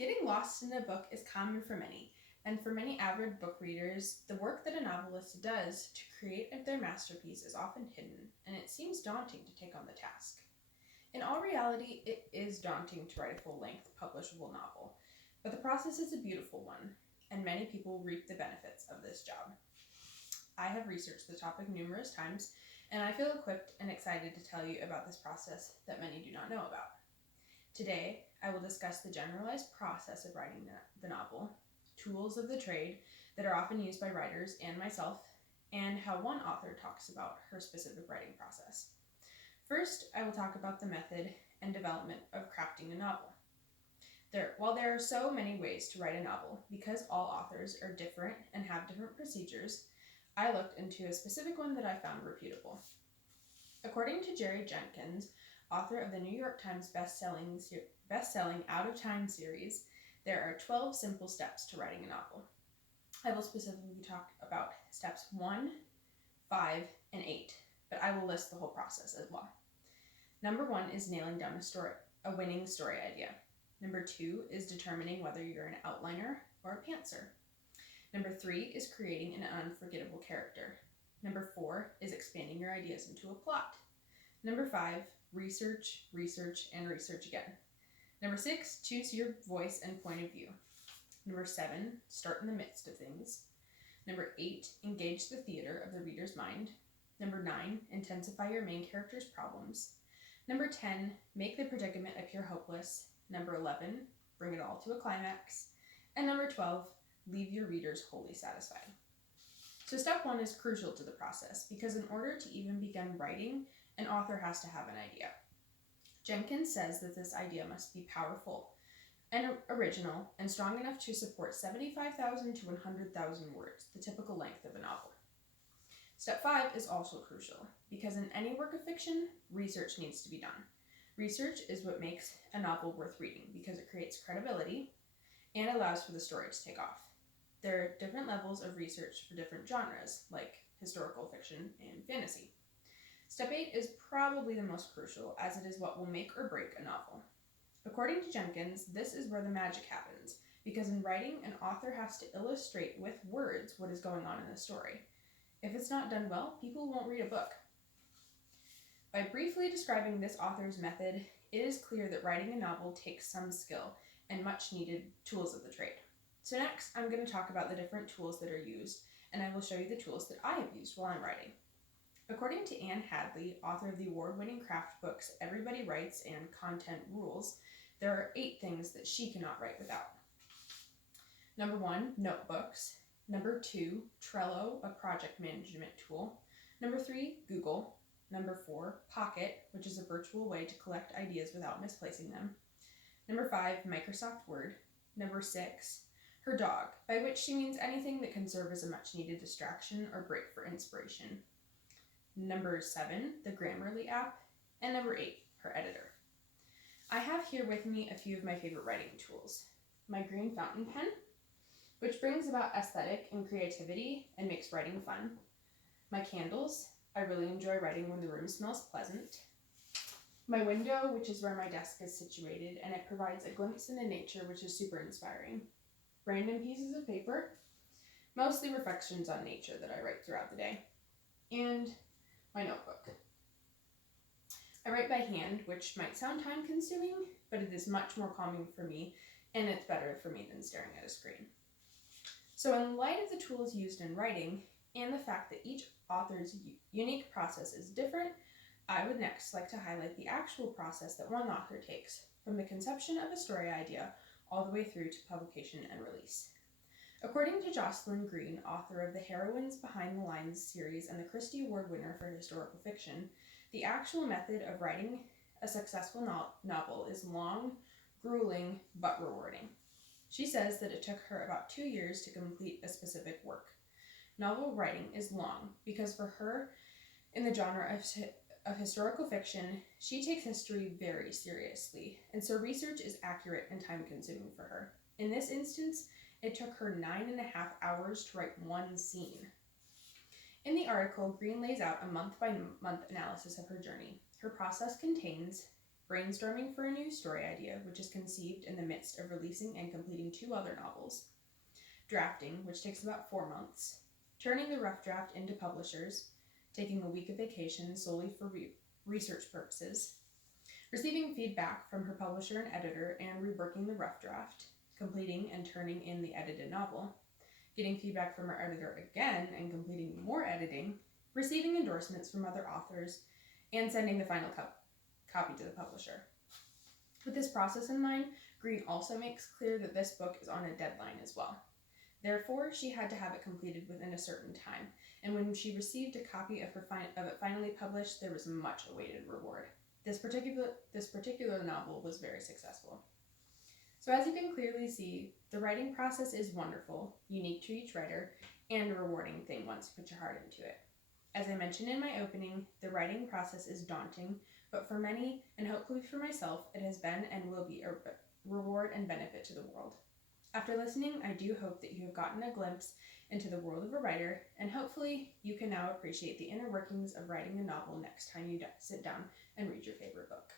Getting lost in a book is common for many, and for many avid book readers, the work that a novelist does to create their masterpiece is often hidden, and it seems daunting to take on the task. In all reality, it is daunting to write a full length, publishable novel, but the process is a beautiful one, and many people reap the benefits of this job. I have researched the topic numerous times, and I feel equipped and excited to tell you about this process that many do not know about. Today, I will discuss the generalized process of writing the novel, tools of the trade that are often used by writers and myself, and how one author talks about her specific writing process. First, I will talk about the method and development of crafting a novel. While there are so many ways to write a novel, because all authors are different and have different procedures, I looked into a specific one that I found reputable. According to Jerry Jenkins, author of the New York Times best-selling Out of Time series, there are 12 simple steps to writing a novel. I will specifically talk about steps 1, 5, and 8, but I will list the whole process as well. Number 1 is nailing down a winning story idea. Number 2 is determining whether you're an outliner or a pantser. Number 3 is creating an unforgettable character. Number 4 is expanding your ideas into a plot. Number 5, research, and research again. Number 6, choose your voice and point of view. Number 7, start in the midst of things. Number 8, engage the theater of the reader's mind. Number 9, intensify your main character's problems. Number 10, make the predicament appear hopeless. Number 11, bring it all to a climax. And number 12, leave your readers wholly satisfied. So step 1 is crucial to the process because in order to even begin writing, an author has to have an idea. Jenkins says that this idea must be powerful and original and strong enough to support 75,000 to 100,000 words, the typical length of a novel. Step 5 is also crucial because in any work of fiction, research needs to be done. Research is what makes a novel worth reading because it creates credibility and allows for the story to take off. There are different levels of research for different genres, like historical fiction and fantasy. Step 8 is probably the most crucial, as it is what will make or break a novel. According to Jenkins, this is where the magic happens, because in writing, an author has to illustrate with words what is going on in the story. If it's not done well, people won't read a book. By briefly describing this author's method, it is clear that writing a novel takes some skill and much needed tools of the trade. So next, I'm going to talk about the different tools that are used, and I will show you the tools that I have used while I'm writing. According to Anne Hadley, author of the award-winning craft books Everybody Writes and Content Rules, there are 8 things that she cannot write without. Number 1, notebooks. Number 2, Trello, a project management tool. Number 3, Google. Number 4, Pocket, which is a virtual way to collect ideas without misplacing them. Number 5, Microsoft Word. Number 6, her dog, by which she means anything that can serve as a much-needed distraction or break for inspiration. Number 7, the Grammarly app. And number 8, her editor. I have here with me a few of my favorite writing tools. My green fountain pen, which brings about aesthetic and creativity and makes writing fun. My candles. I really enjoy writing when the room smells pleasant. My window, which is where my desk is situated, and it provides a glimpse into nature, which is super inspiring. Random pieces of paper, mostly reflections on nature that I write throughout the day. And my notebook. I write by hand, which might sound time-consuming, but it is much more calming for me, and it's better for me than staring at a screen. So in light of the tools used in writing, and the fact that each author's unique process is different, I would next like to highlight the actual process that one author takes, from the conception of a story idea all the way through to publication and release. According to Jocelyn Green, author of the Heroines Behind the Lines series and the Christie Award winner for historical fiction, the actual method of writing a successful novel is long, grueling, but rewarding. She says that it took her about 2 years to complete a specific work. Novel writing is long because for her, in the genre of historical fiction, she takes history very seriously, and so research is accurate and time-consuming for her. In this instance, it took her 9.5 hours to write one scene. In the article, Green lays out a month-by-month analysis of her journey. Her process contains brainstorming for a new story idea, which is conceived in the midst of releasing and completing 2 other novels, drafting, which takes about 4 months, turning the rough draft into publishers, taking a week of vacation solely for research purposes, receiving feedback from her publisher and editor and reworking the rough draft, completing and turning in the edited novel, getting feedback from her editor again and completing more editing, receiving endorsements from other authors, and sending the final copy to the publisher. With this process in mind, Green also makes clear that this book is on a deadline as well. Therefore, she had to have it completed within a certain time, and when she received a copy of it finally published, there was much awaited reward. This particular novel was very successful. So as you can clearly see, the writing process is wonderful, unique to each writer, and a rewarding thing once you put your heart into it. As I mentioned in my opening, the writing process is daunting, but for many, and hopefully for myself, it has been and will be a reward and benefit to the world. After listening, I do hope that you have gotten a glimpse into the world of a writer, and hopefully you can now appreciate the inner workings of writing a novel next time you sit down and read your favorite book.